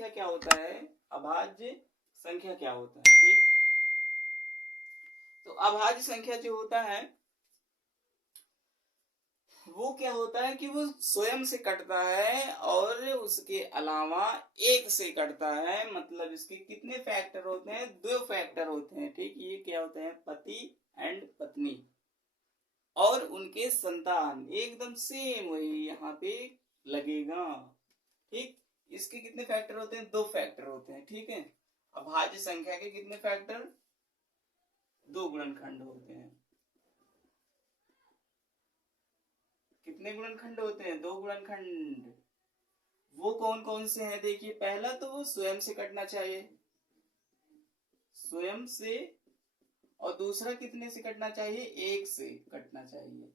संख्या क्या होता है, अभाज्य संख्या क्या होता है, ठीक। तो अभाज्य संख्या जो होता है वो क्या होता है कि वो स्वयं से कटता है और उसके अलावा एक से कटता है। मतलब इसके कितने फैक्टर होते हैं, दो फैक्टर होते हैं, ठीक। ये क्या होते हैं, पति एंड पत्नी और उनके संतान, एकदम सेम वही यहाँ पे लगेगा, ठीक। इसके कितने फैक्टर होते हैं, दो फैक्टर होते हैं, ठीक है। अभाज्य संख्या के कितने फैक्टर, दो गुणनखंड होते हैं। कितने गुणनखंड होते हैं, दो गुणनखंड। वो कौन कौन से हैं, देखिए पहला तो वो स्वयं से कटना चाहिए, स्वयं से, और दूसरा कितने से कटना चाहिए, एक से कटना चाहिए।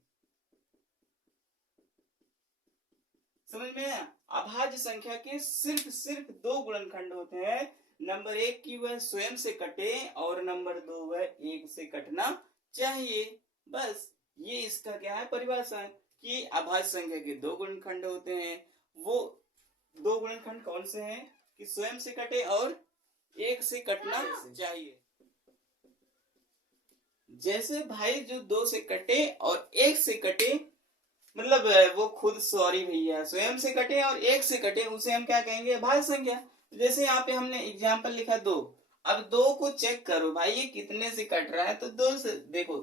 समझ में आया। अभाज्य संख्या के सिर्फ दो गुणनखंड होते हैं। नंबर एक की वह स्वयं से कटे और नंबर दो वह एक से कटना चाहिए। बस ये इसका क्या है, परिभाषा है कि अभाज्य संख्या के दो गुणनखंड होते हैं। वो दो गुणनखंड कौन से हैं कि स्वयं से कटे और एक से कटना चाहिए। जैसे भाई जो दो से कटे और एक से कटे, मतलब वो खुद, सॉरी भैया, स्वयं से कटे और एक से कटे, उसे हम क्या कहेंगे, अभाज्य संख्या। जैसे यहाँ पे हमने एग्जाम्पल लिखा दो। अब दो को चेक करो भाई ये कितने से कट रहा है, तो दो से, देखो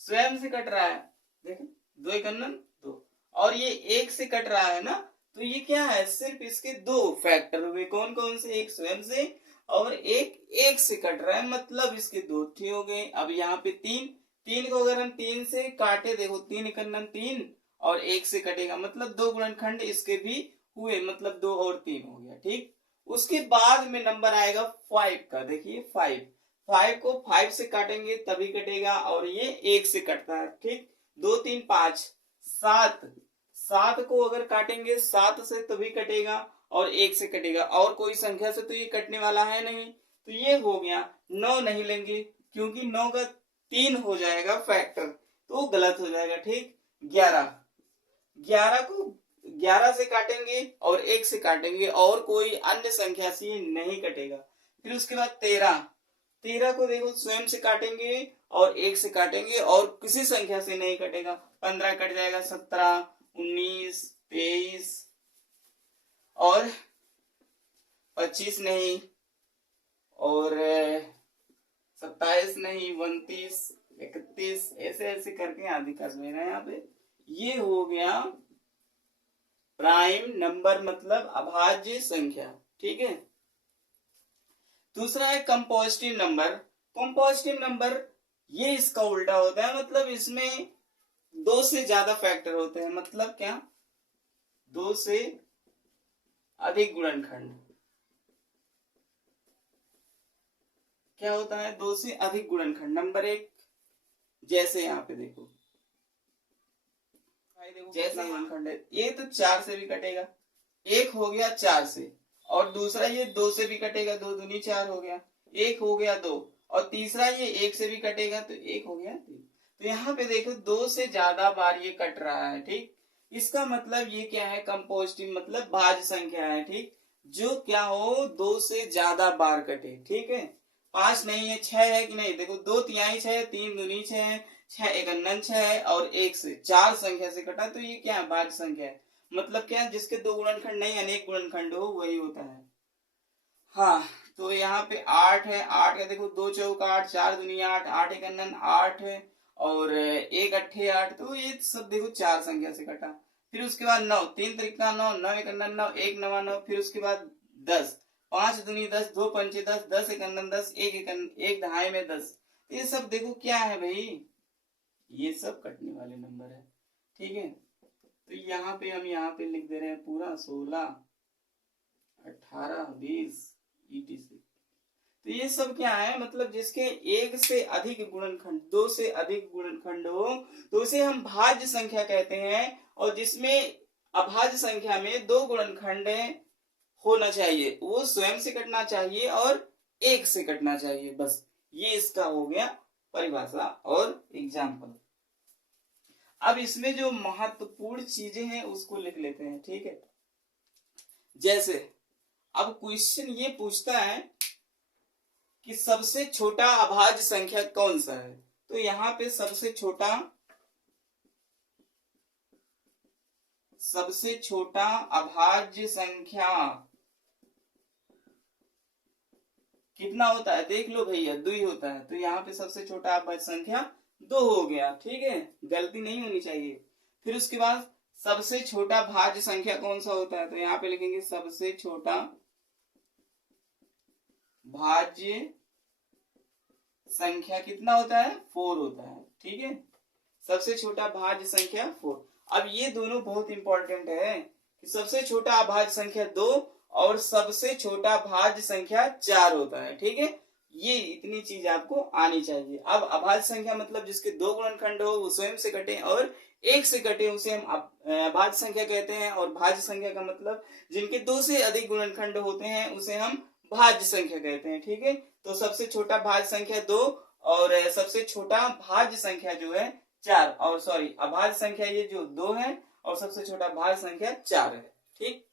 स्वयं से कट रहा है, देखो दो एक दो, और ये एक से कट रहा है ना, तो ये क्या है, सिर्फ इसके दो फैक्टर हुए, कौन कौन से, एक स्वयं से और एक से कट रहा है, मतलब इसके दो ठीक हो गए। अब यहाँ पे तीन को अगर हम तीन से काटे, देखो तीन इकन्नन तीन और एक से कटेगा, मतलब दो गुणनखंड इसके भी हुए, मतलब दो और तीन हो गया, ठीक। उसके बाद में नंबर आएगा 5 का, देखिए 5 को 5 से काटेंगे तभी कटेगा, और ये एक से कटता है, ठीक। दो तीन पांच, 7 को अगर काटेंगे 7 से तभी कटेगा और एक से कटेगा, और कोई संख्या से तो ये कटने वाला है नहीं, तो ये हो गया। 9 नहीं लेंगे क्योंकि 9 का 3 हो जाएगा फैक्टर, तो गलत हो जाएगा, ठीक। 11 को 11 से काटेंगे और एक से काटेंगे, और कोई अन्य संख्या से नहीं कटेगा। फिर उसके बाद 13 को देखो स्वयं से काटेंगे और एक से काटेंगे, और किसी संख्या से नहीं कटेगा। 15 कट जाएगा, 17, 19, 23 और 25 नहीं, और 27 नहीं, 29, 31, ऐसे ऐसे करके आदि कर लेना है यहाँ पे। ये हो गया प्राइम नंबर, मतलब अभाज्य संख्या, ठीक है। दूसरा है कंपोजिटिव नंबर। कंपोजिटिव नंबर ये इसका उल्टा होता है, मतलब इसमें दो से ज्यादा फैक्टर होते हैं। मतलब क्या, दो से अधिक गुणनखंड। क्या होता है, दो से अधिक गुणनखंड। नंबर एक, जैसे यहाँ पे देखो, जैसा गुणनखंड है, ये तो 4 से भी कटेगा, एक हो गया 4 से, और दूसरा ये 2 से भी कटेगा, 2 दूनी 4 हो गया, एक हो गया 2, और तीसरा ये 1 से भी कटेगा, तो 1 हो गया 3। तो यहाँ पे देखो 2 से ज्यादा बार ये कट रहा है, ठीक। इसका मतलब ये क्या है, कंपोजिटिव मतलब भाज्य संख्या है, ठीक। जो क्या हो, 2 से ज्यादा बार कटे, ठीक है। 5 नहीं है, 6 है कि नहीं, देखो 2 तिहाई 6, 3 दूनी 6, 6 एकन्नन 6 और एक से 4 संख्या से कटा, तो ये क्या है, भाज्य संख्या है। मतलब क्या, जिसके दो गुणनखंड नहीं अनेक गुणनखंड हो वही होता है। हाँ, तो यहाँ पे 8 है, 8 का देखो 2 चौक 8, 4 दुनिया 8, 8 एकन्नन 8 और एक अट्ठे 8, तो ये सब देखो 4 संख्या से कटा। फिर उसके बाद 9, 3 त्रिका 9, 9 एकन्नन 9, 1 नवा 9, फिर उसके बाद 10, 5 दुनी 10, 2 पंचे 10, 10 एकन्नन 10, एक दहाई में 10। ये सब देखो क्या है भाई, ये सब कटने वाले नंबर है, ठीक है। तो यहाँ पे हम यहाँ पे लिख दे रहे हैं पूरा 16, 18, 20 ETC। तो ये सब क्या है, मतलब जिसके एक से अधिक गुणनखंड, दो से अधिक गुणनखंड हो तो उसे हम भाज्य संख्या कहते हैं, और जिसमें अभाज्य संख्या में दो गुणनखंड होना चाहिए, वो स्वयं से कटना चाहिए और एक से कटना चाहिए। बस ये इसका हो गया परिभाषा और एग्जाम्पल। अब इसमें जो महत्वपूर्ण चीजें हैं उसको लिख लेते हैं, ठीक है। जैसे अब क्वेश्चन ये पूछता है कि सबसे छोटा अभाज्य संख्या कौन सा है। तो यहाँ पे सबसे छोटा अभाज्य संख्या कितना होता है, देख लो भैया, 2 ही होता है। तो यहाँ पे सबसे छोटा अभाज्य संख्या 2 हो गया, ठीक है, गलती नहीं होनी चाहिए। फिर उसके बाद सबसे छोटा भाज्य संख्या कौन सा होता है, तो यहाँ पे लिखेंगे सबसे छोटा भाज्य संख्या कितना होता है, 4 होता है, ठीक है, सबसे छोटा भाज्य संख्या 4। अब ये दोनों बहुत इंपॉर्टेंट है कि सबसे छोटा अभाज्य संख्या 2 और सबसे छोटा भाज्य संख्या 4 होता है, ठीक है, ये इतनी चीज आपको आनी चाहिए। अब अभाज्य संख्या मतलब जिसके 2 गुणनखंड हो वो स्वयं से कटे और 1 से कटे उसे हम अभाज्य संख्या कहते हैं। और भाज्य संख्या का मतलब जिनके 2 से अधिक गुणनखंड होते हैं उसे हम भाज्य संख्या कहते हैं, ठीक है। तो सबसे छोटा भाज्य संख्या 2 और सबसे छोटा भाज्य संख्या जो है 4, और सॉरी अभाज्य संख्या ये जो 2 है और सबसे छोटा भाज्य संख्या 4 है, ठीक।